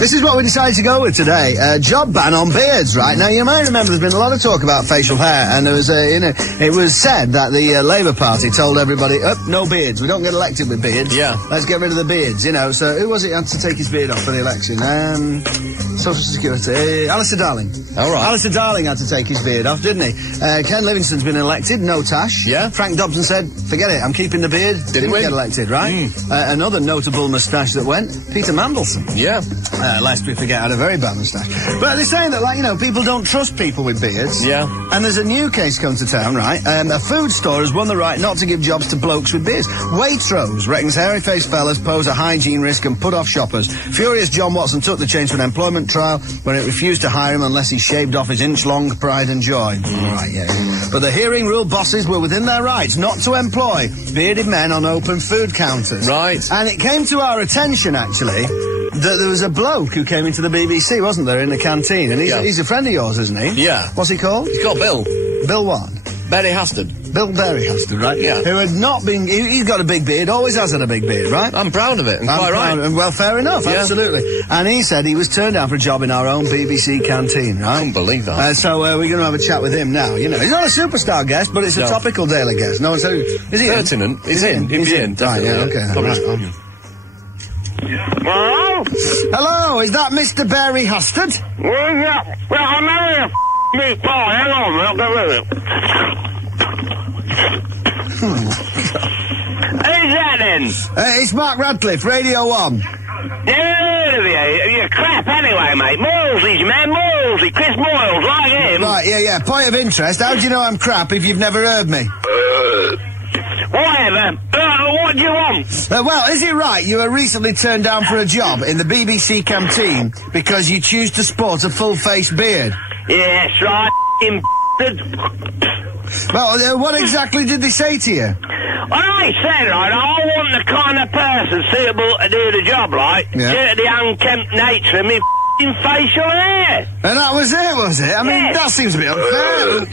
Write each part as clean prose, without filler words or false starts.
This is what we decided to go with today. Job ban on beards, right? Now, you may remember there's been a lot of talk about facial hair, and there was, it was said that the Labour Party told everybody, no beards, we don't get elected with beards. Yeah. Let's get rid of the beards, you know. So who was it who had to take his beard off for the election? Social Security. Alistair Darling. All right. Alistair Darling had to take his beard off, didn't he? Ken Livingstone's been elected, no tash. Yeah. Frank Dobson said, forget it, I'm keeping the beard. Didn't win. get elected, right? Another notable moustache that went, Peter Mandelson. Yeah. Lest we forget, had a very bad moustache. But they're saying that, like, you know, people don't trust people with beards. Yeah. And there's a new case come to town, right? A food store has won the right not to give jobs to blokes with beards. Waitrose reckons hairy-faced fellas pose a hygiene risk and put off shoppers. Furious John Watson took the change to an employment trial when it refused to hire him unless he shaved off his inch-long pride and joy. Right, yeah. But the hearing rule bosses were within their rights not to employ bearded men on open food counters. Right. And it came to our attention, actually, that there was a bloke who came into the BBC, wasn't there, in the canteen? And he's a friend of yours, isn't he? Yeah. What's he called? He's called Bill. Bill what? Bairy Hastard. Bill Bairy Hastard, right? Yeah. Who had not been... He's got a big beard, always has had a big beard, right? I'm proud of it, and quite right. Well, fair enough, Yeah. absolutely. And he said he was turned down for a job in our own BBC canteen, right? I can't believe that. So we're going to have a chat with him now, you know. He's not a superstar guest, but it's a topical daily guest. No one said... Is he Pertinent. He's in. He's in. Right, yeah, okay. Right. Hello? Hello, is that Mr. Bairy Hastard? Well, yeah. Well, I'm having a meat pie. Hang on, I'll go with it. Who's that then? It's Mark Radcliffe, Radio 1. Never heard of you. You're crap anyway, mate. Moylesley's man, Moylesley. Chris Moyles, like him. Right, yeah. Point of interest, how do you know I'm crap if you've never heard me? Whatever. What do you want? Well, is it right you were recently turned down for a job in the BBC canteen because you choose to sport a full-faced beard? Yes, right, Well, what exactly did they say to you? Well, I said, right, I want the kind of person suitable to do the job, right? Yeah. Due to the unkempt nature of me facial hair. And that was it, was it? I mean, that seems a bit unfair.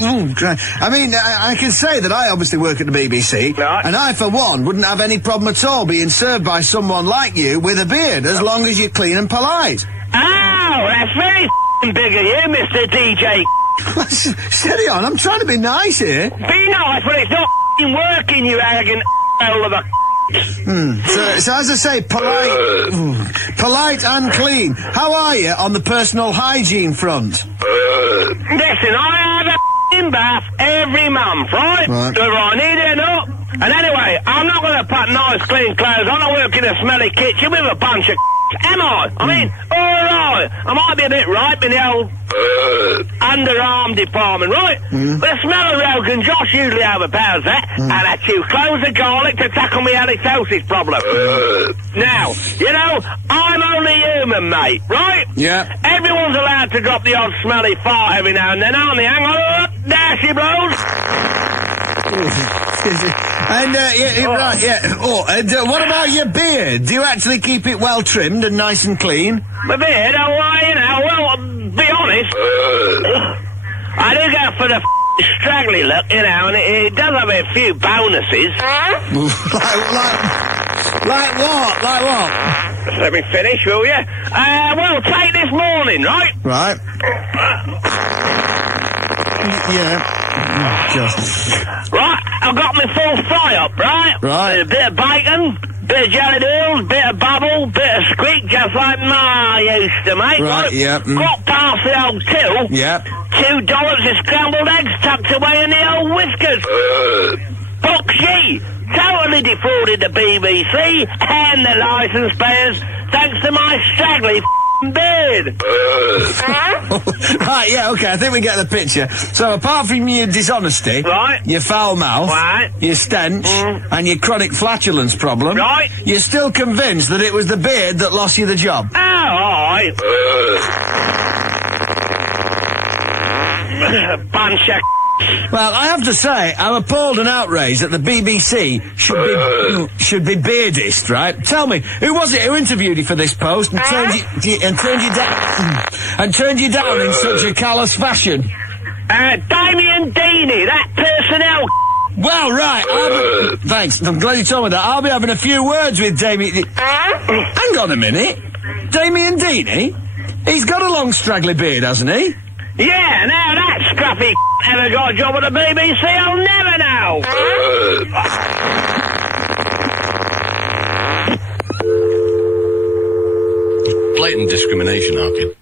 I mean, I can say that I obviously work at the BBC, right. and I, for one, wouldn't have any problem at all being served by someone like you with a beard, as long as you're clean and polite. Oh, that's very big of you, Mr. DJ. Steady on, I'm trying to be nice here. Be nice, but it's not working, you arrogant hell of a... So as I say, polite and clean. How are you on the personal hygiene front? Listen, I have a bath every month, right? Right. Whether I need it or not. And anyway, I'm not going to put nice clean clothes on. I work in a smelly kitchen with a bunch of am I? I mean, alright, I might be a bit ripe in the old underarm department, right? But the smell of Rogan Josh usually overpowers that, and I chew cloves of garlic to tackle my halitosis problem. Now, you know, I'm only human, mate, right? Yeah. Everyone's allowed to drop the odd smelly fart every now and then, aren't they? Hang on, there she blows. And, right, yeah. Oh, and what about your beard? Do you actually keep it well trimmed and nice and clean? My beard, you know, well, be honest, I do go for the straggly look, you know, and it does have a few bonuses. Like what? Like what? Just let me finish, will you? Well, take this morning, right? Right. Yeah. Right, I've got my full fry up, right? Right. A bit of bacon, bit of jelly doodles, bit of bubble, bit of squeak, just like Ma used to make. Right, yeah. Got past the old till. Yeah. $2 of scrambled eggs tucked away in the old whiskers. Boxy! Totally defrauded the BBC and the licence payers thanks to my straggly beard. Right, yeah, okay, I think we get the picture. So, apart from your dishonesty, right, your foul mouth, right, your stench, and your chronic flatulence problem, right, you're still convinced that it was the beard that lost you the job? Oh, alright. Bunch of... Well, I have to say, I'm appalled and outraged that the BBC should be beardist, right? Tell me, who was it who interviewed you for this post and turned you down in such a callous fashion? Damien Deaney, that personnel. Well, right, thanks, I'm glad you told me that. I'll be having a few words with Damien. Hang on a minute. Damien Deany? He's got a long straggly beard, hasn't he? Yeah, now that scruffy ever got a job at the BBC, I'll never know. Blatant discrimination, Harkin.